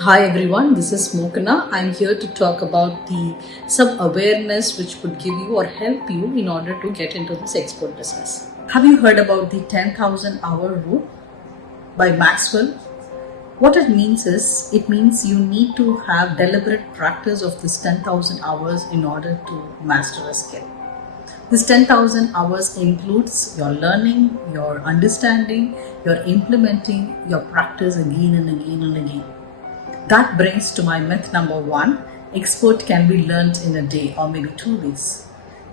Hi everyone, this is Mokana. I'm here to talk about some awareness which would give you or help you in order to get into this export business. Have you heard about the 10,000 hour rule by Maxwell? What it means is, it means you need to have deliberate practice of this 10,000 hours in order to master a skill. This 10,000 hours includes your learning, your understanding, your implementing, your practice again and again and again. That brings to my myth number one: export can be learned in a day or maybe 2 weeks.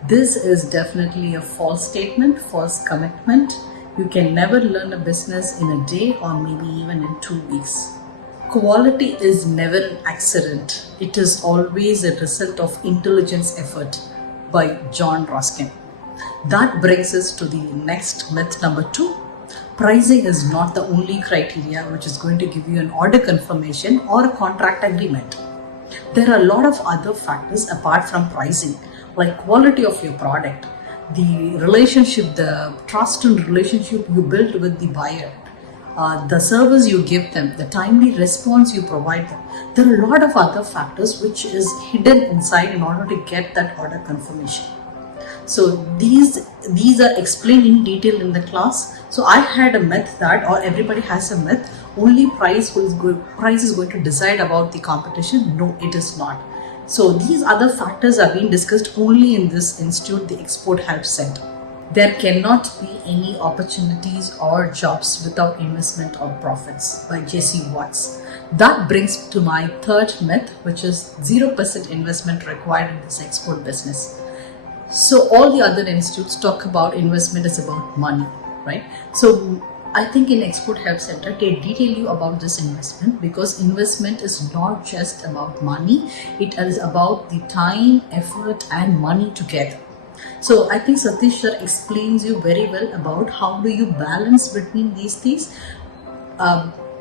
This is definitely a false statement, false commitment. You can never learn a business in a day or maybe even in 2 weeks. Quality is never an accident. It is always a result of intelligence effort by John Ruskin. That brings us to the next myth number two. Pricing is not the only criteria which is going to give you an order confirmation or a contract agreement. There are a lot of other factors apart from pricing, like quality of your product, the relationship, the trust and relationship you build with the buyer, the service you give them, the timely response you provide them. There are a lot of other factors which is hidden inside in order to get that order confirmation. So these are explained in detail in the class. So I had a myth that, or everybody has a myth, only price is going to decide about the competition. No, it is not. So these other factors are being discussed only in this institute, the Export Help Center. There cannot be any opportunities or jobs without investment or profits by J.C. Watts. That brings to my third myth, which is 0% investment required in this export business. So all the other institutes talk about investment is about money, right? So I think in Export Help Center, they detail you about this investment, because investment is not just about money. It is about the time, effort and money together. So I think Satish sir explains you very well about how do you balance between these things.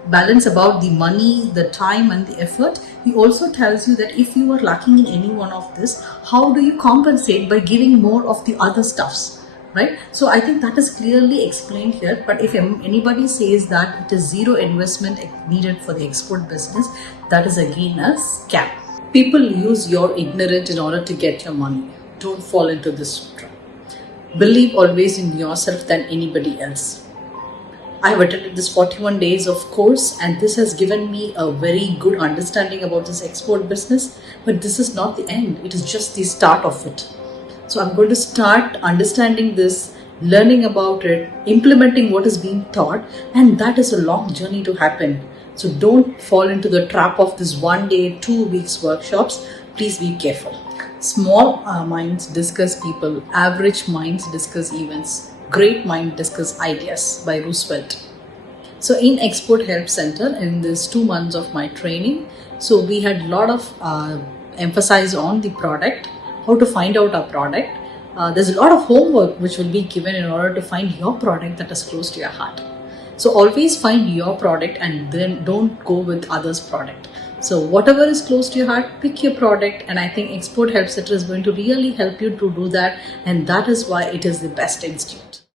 Balance about the money, the time and the effort. He also tells you that if you are lacking in any one of this, how do you compensate by giving more of the other stuffs, right? So I think that is clearly explained here. But if anybody says that it is zero investment needed for the export business, that is again a scam. People use your ignorance in order to get your money. Don't fall into this trap. Believe always in yourself than anybody else. I have attended this 41 days of course, and this has given me a very good understanding about this export business. But this is not the end. It is just the start of it. So I'm going to start understanding this, learning about it, implementing what is being taught, and that is a long journey to happen. So don't fall into the trap of this 1 day, 2 weeks workshops. Please be careful. Small minds discuss people, average minds discuss events, great mind discuss ideas by Roosevelt. So in Export Help Center, in this 2 months of my training, so we had a lot of emphasis on the product, how to find out our product. There's a lot of homework which will be given in order to find your product that is close to your heart. So always find your product and then don't go with others' product. So whatever is close to your heart, pick your product, and I think Export Help Center is going to really help you to do that, and that is why it is the best institute.